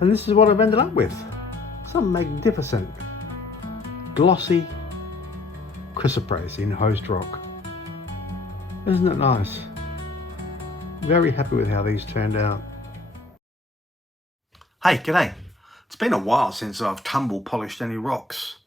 And this is what I've ended up with. Some magnificent, glossy chrysoprase in host rock. Isn't it nice? Very happy with how these turned out. Hey, g'day. It's been a while since I've tumble polished any rocks.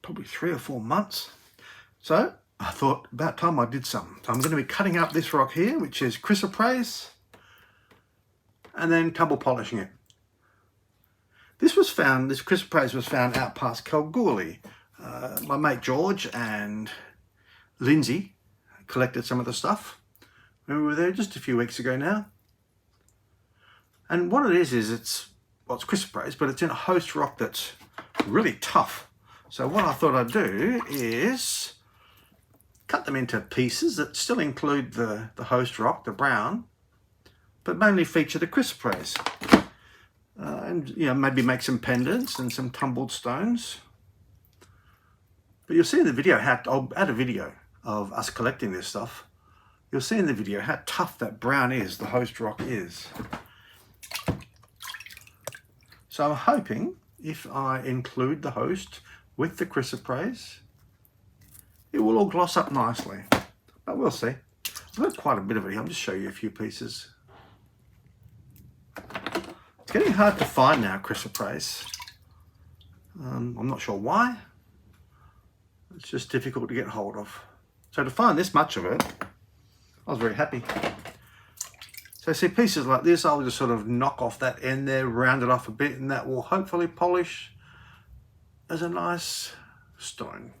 Probably 3 or 4 months. So I thought about time I did some. So I'm going to be cutting up this rock here, which is chrysoprase, and then tumble polishing it. This chrysoprase was found out past Kalgoorlie. My mate George and Lindsay collected some of the stuff. We were there just a few weeks ago now. And what it is it's chrysoprase, but it's in a host rock that's really tough. So what I thought I'd do is cut them into pieces that still include the host rock, the brown, but mainly feature the chrysoprase. And maybe make some pendants and some tumbled stones. But you'll see in the video I'll add a video of us collecting this stuff. You'll see in the video how tough that brown is, the host rock is. So I'm hoping if I include the host with the chrysoprase, it will all gloss up nicely. But we'll see. I've got quite a bit of it here. I'll just show you a few pieces. It's getting hard to find now, chrysoprase. I'm not sure why. It's just difficult to get hold of. So to find this much of it, I was very happy. So see, pieces like this, I'll just sort of knock off that end there, round it off a bit, and that will hopefully polish as a nice stone.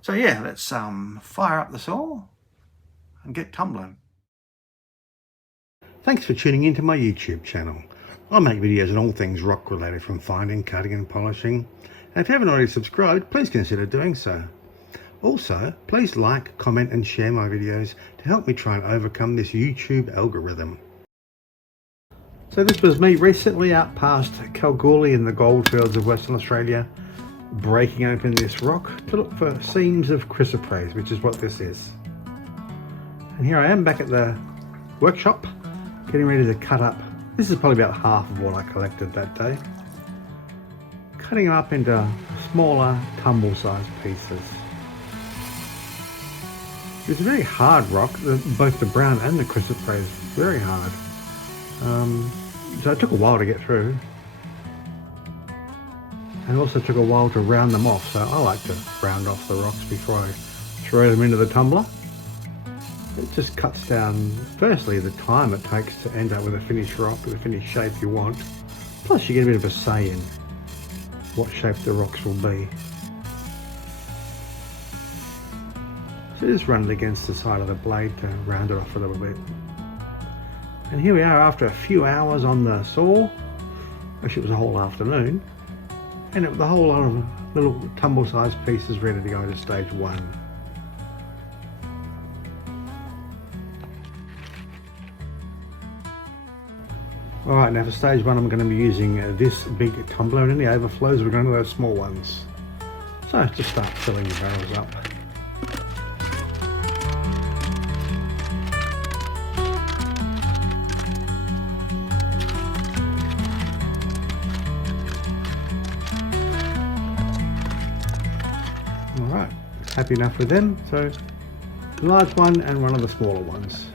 So yeah, let's fire up the saw and get tumbling. Thanks for tuning into my YouTube channel. I make videos on all things rock related, from finding, cutting and polishing. And if you haven't already subscribed, please consider doing so. Also, please like, comment and share my videos to help me try and overcome this YouTube algorithm. So this was me recently out past Kalgoorlie in the Goldfields of Western Australia, breaking open this rock to look for seams of chrysoprase, which is what this is. And here I am back at the workshop, getting ready to cut up. This is probably about half of what I collected that day. Cutting them up into smaller tumble-sized pieces. It's a very hard rock, both the brown and the chrysoprase, very hard. So it took a while to get through. And it also took a while to round them off, so I like to round off the rocks before I throw them into the tumbler. It just cuts down, firstly, the time it takes to end up with a finished rock, with a finished shape you want. Plus you get a bit of a say in what shape the rocks will be. So just run it against the side of the blade to round it off a little bit. And here we are after a few hours on the saw. Actually it was a whole afternoon. And the whole lot of little tumble-sized pieces ready to go to stage 1. Alright, now for stage 1 I'm going to be using this big tumbler, and any overflows we're going to those small ones. So just start filling the barrels up. Alright, happy enough with them. So large one and one of the smaller ones.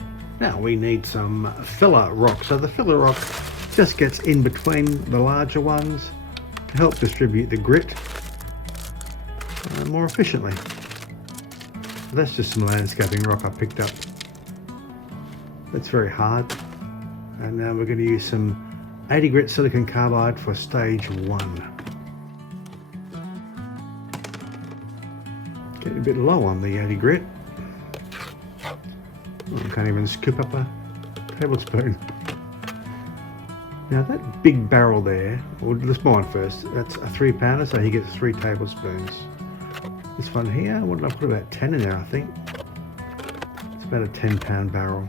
Now we need some filler rock. So the filler rock just gets in between the larger ones to help distribute the grit more efficiently. So that's just some landscaping rock I picked up. It's very hard. And now we're going to use some 80 grit silicon carbide for stage 1. Getting a bit low on the 80 grit. I can't even scoop up a tablespoon. Now that big barrel there, or the small one first, that's a 3-pounder, so he gets 3 tablespoons. This one here, what did I put, about 10 in there I think. It's about a 10-pound barrel.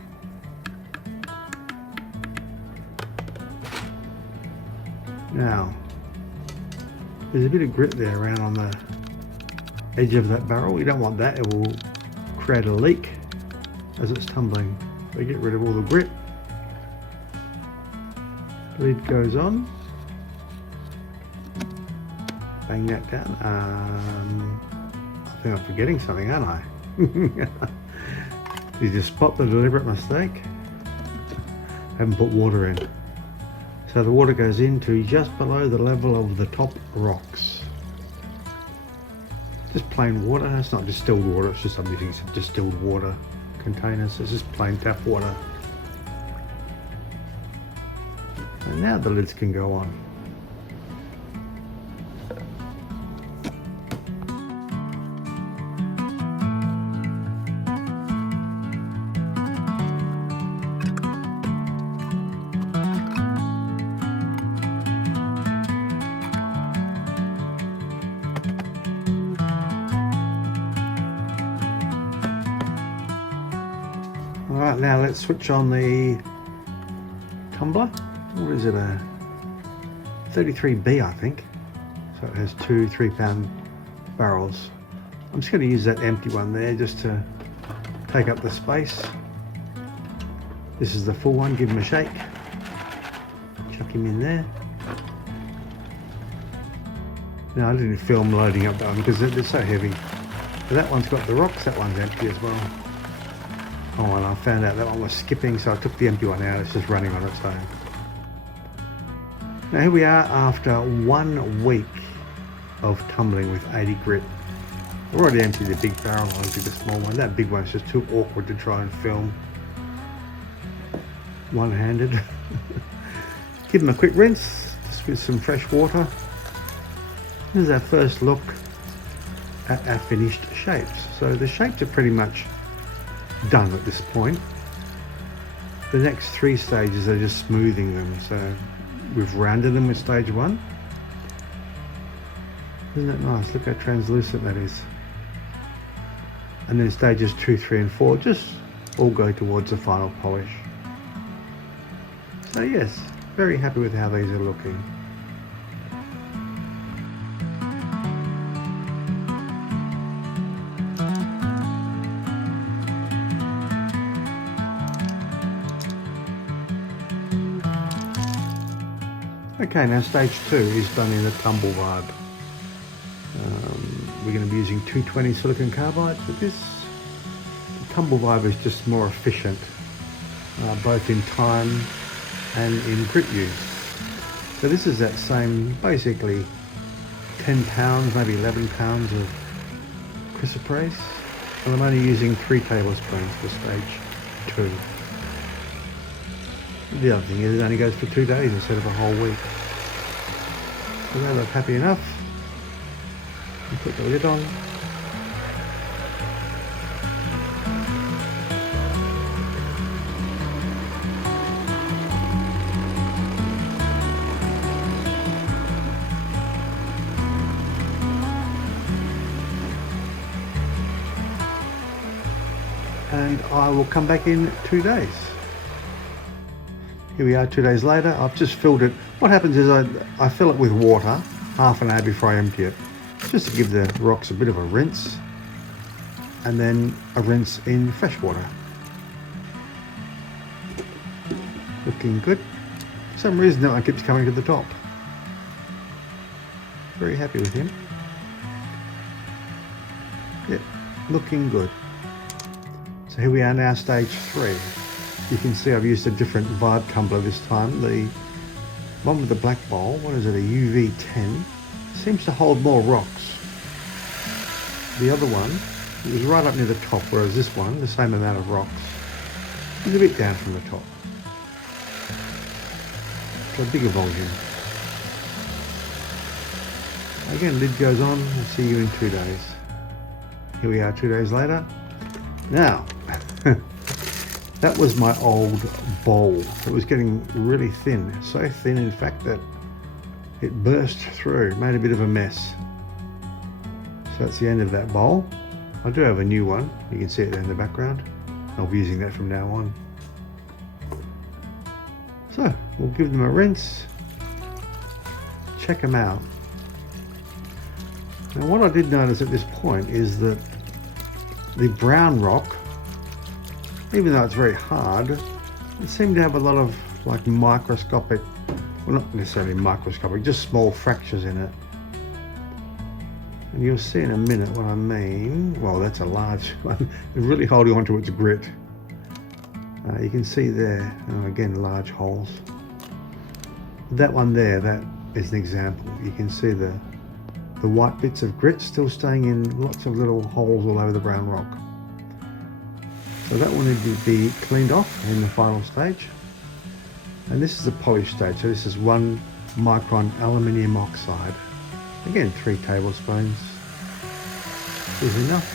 Now, there's a bit of grit there around on the edge of that barrel. You don't want that, it will create a leak as it's tumbling. So get rid of all the grit. Lid goes on. Bang that down. I think I'm forgetting something, aren't I? Did you spot the deliberate mistake? I haven't put water in. So the water goes into just below the level of the top rocks. Just plain water. It's not distilled water, it's just I'm using some distilled water containers. It's just plain tap water. And now the lids can go on. Alright, now let's switch on the tumbler. What is it, a 33B I think? So it has two 3-pound barrels. I'm just going to use that empty one there just to take up the space. This is the full one, give him a shake. Chuck him in there. Now I didn't film loading up that one because they're so heavy. But that one's got the rocks, that one's empty as well. Oh, and I found out that one was skipping, so I took the empty one out. It's just running on its own. Now here we are after 1 week of tumbling with 80 grit. I've already emptied the big barrel, I emptied the small one. That big one's just too awkward to try and film one-handed. Give them a quick rinse, just with some fresh water. This is our first look at our finished shapes. So the shapes are pretty much done at this point. The next 3 stages are just smoothing them. So we've rounded them with stage 1. Isn't that nice? Look how translucent that is. And then stages 2, 3 and 4 just all go towards the final polish. So yes, very happy with how these are looking. Okay, now stage 2 is done in the tumble vibe. We're going to be using 220 silicon carbide for this. The tumble vibe is just more efficient, both in time and in grit use. So this is that same, basically 10 pounds, maybe 11 pounds of chrysoprase. And I'm only using 3 tablespoons for stage 2. The other thing is it only goes for 2 days instead of a whole week. So they look happy enough. And put the lid on. And I will come back in 2 days. Here we are 2 days later. I've just filled it. What happens is I fill it with water half an hour before I empty it, just to give the rocks a bit of a rinse, and then a rinse in fresh water. Looking good. For some reason that one keeps coming to the top. Very happy with him. Yep, looking good. So here we are now, stage 3. You can see I've used a different vibe tumbler this time. The one with the black bowl, what is it, a UV10, seems to hold more rocks. The other one, it was right up near the top, whereas this one, the same amount of rocks, is a bit down from the top. So a bigger volume. Again, lid goes on. I'll see you in 2 days. Here we are 2 days later. Now, that was my old bowl. It was getting really thin, so thin in fact that it burst through, made a bit of a mess. So that's the end of that bowl. I do have a new one, you can see it there in the background. I'll be using that from now on. So we'll give them a rinse, check them out. Now what I did notice at this point is that the brown rock, even though it's very hard, it seemed to have a lot of like microscopic well, not necessarily microscopic, just small fractures in it. And you'll see in a minute what I mean. Well, that's a large one. It's really holding onto its grit. You can see there, again, large holes. That one there, that is an example. You can see the white bits of grit still staying in lots of little holes all over the brown rock. So that one needed to be cleaned off in the final stage. And this is the polish stage. So this is 1 micron aluminium oxide. Again, 3 tablespoons is enough.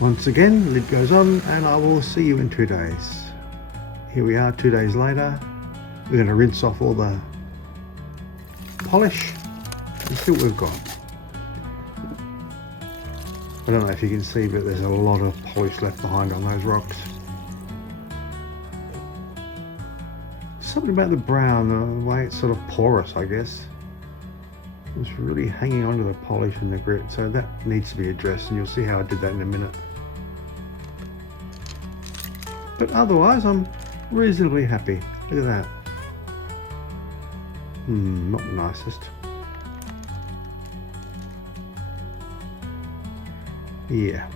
Once again, lid goes on, and I will see you in 2 days. Here we are 2 days later. We're going to rinse off all the polish and see what we've got. I don't know if you can see, but there's a lot of polish left behind on those rocks. Something about the brown, the way it's sort of porous, I guess. It's really hanging onto the polish and the grit, so that needs to be addressed, and you'll see how I did that in a minute. But otherwise, I'm reasonably happy. Look at that. Not the nicest. Yeah.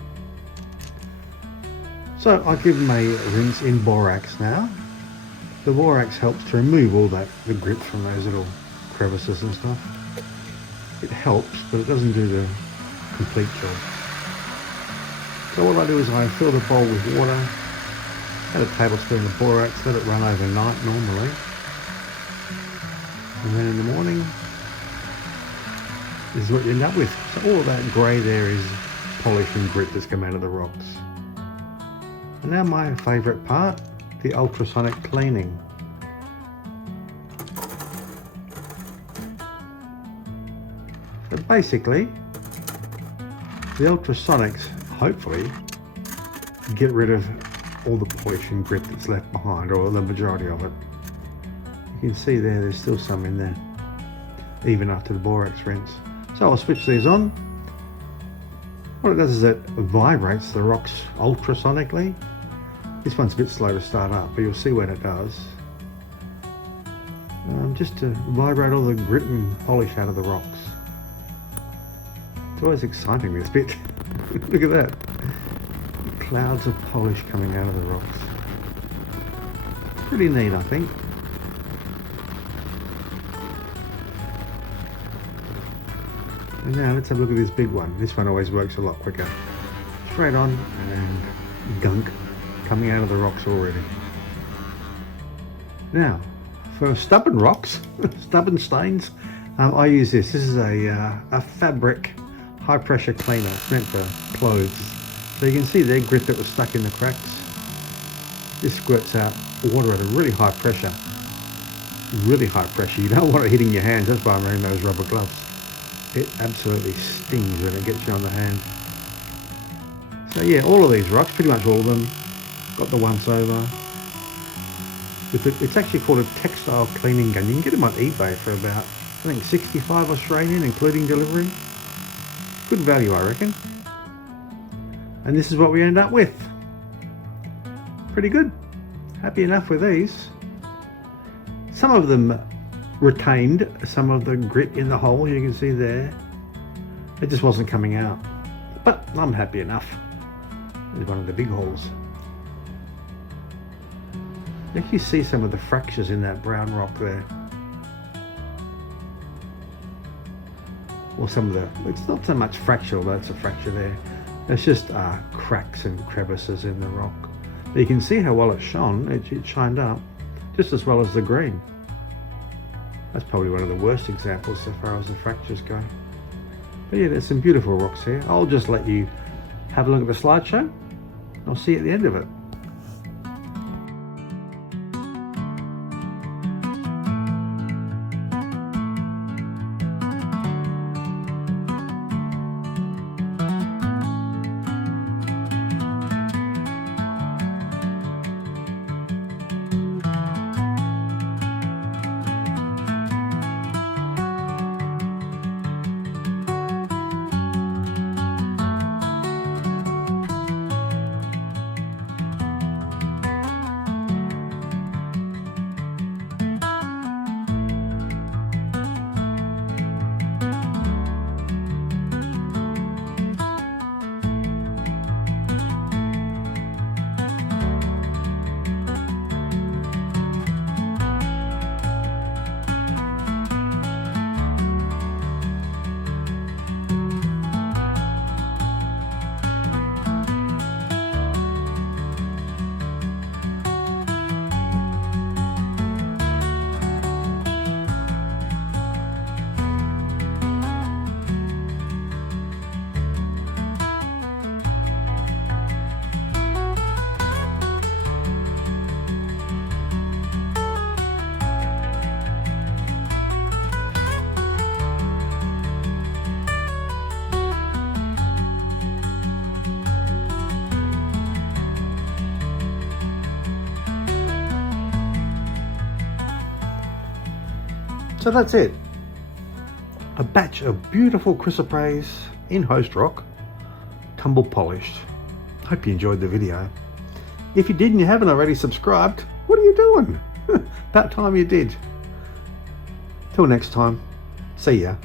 So I give them a rinse in borax now. The borax helps to remove all the grit from those little crevices and stuff. It helps, but it doesn't do the complete job. So what I do is I fill the bowl with water, add a tablespoon of borax, let it run overnight normally. And then in the morning, this is what you end up with. So all of that grey there is polish and grit that's come out of the rocks. And now my favourite part, the UltraSonic Cleaning. So basically, the ultrasonics hopefully get rid of all the polish and grit that's left behind, or the majority of it. You can see there's still some in there, even after the borax rinse. So I'll switch these on. What it does is it vibrates the rocks ultrasonically. This one's a bit slow to start up, but you'll see when it does. Just to vibrate all the grit and polish out of the rocks. It's always exciting, this bit. Look at that. Clouds of polish coming out of the rocks. Pretty neat, I think. And now let's have a look at this big one. This one always works a lot quicker. Straight on, and gunk coming out of the rocks already. Now, for stubborn rocks, stubborn stains, I use this. This is a fabric high pressure cleaner. It's meant for clothes. So you can see there grit that was stuck in the cracks. This squirts out water at a really high pressure. Really high pressure. You don't want it hitting your hands. That's why I'm wearing those rubber gloves. It absolutely stings when it gets you on the hand. So yeah, all of these rocks, pretty much all of them, got the once over. It's actually called a Textile Cleaning Gun. You can get them on eBay for about, I think, 65 Australian, including delivery. Good value, I reckon. And this is what we end up with. Pretty good. Happy enough with these. Some of them retained some of the grit in the hole, you can see there. It just wasn't coming out. But I'm happy enough. There's one of the big holes. You actually see some of the fractures in that brown rock there. Or some of the, it's not so much fracture, although it's a fracture there. It's just cracks and crevices in the rock. But you can see how well it shone. It shined up just as well as the green. That's probably one of the worst examples so far as the fractures go. But yeah, there's some beautiful rocks here. I'll just let you have a look at the slideshow. I'll see you at the end of it. So that's it. A batch of beautiful chrysoprase in host rock, tumble polished. Hope you enjoyed the video. If you did and you haven't already subscribed, what are you doing? About time you did. Till next time, see ya.